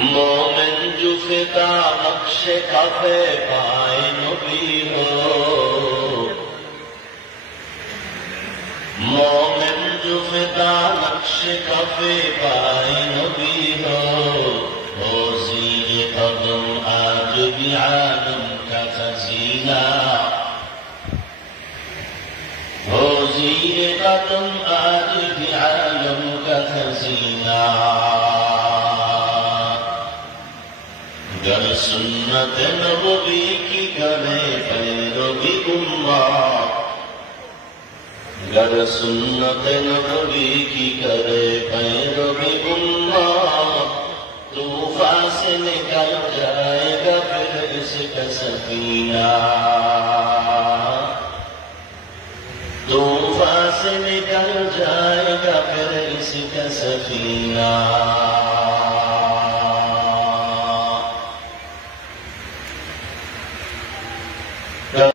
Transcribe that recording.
मोमिन जुफिदा नक्शे काफे पाए नबी हो, मोमिन जुफिदा नक्शे काफे पाए नबी हो ज़ीरे कदम आज भी आलम का खजीना, हो ज़ीरे कदम आज भी आलम का खजीना। गर सुन्नत नबवी की करे पैरवी उम्मत, गर सुन्नत नबवी की करे पैरवी उम्मत, तूफान से निकल जाएगा फिर इसका सफीना, तूफान से निकल जाएगा फिर इसका सफीना।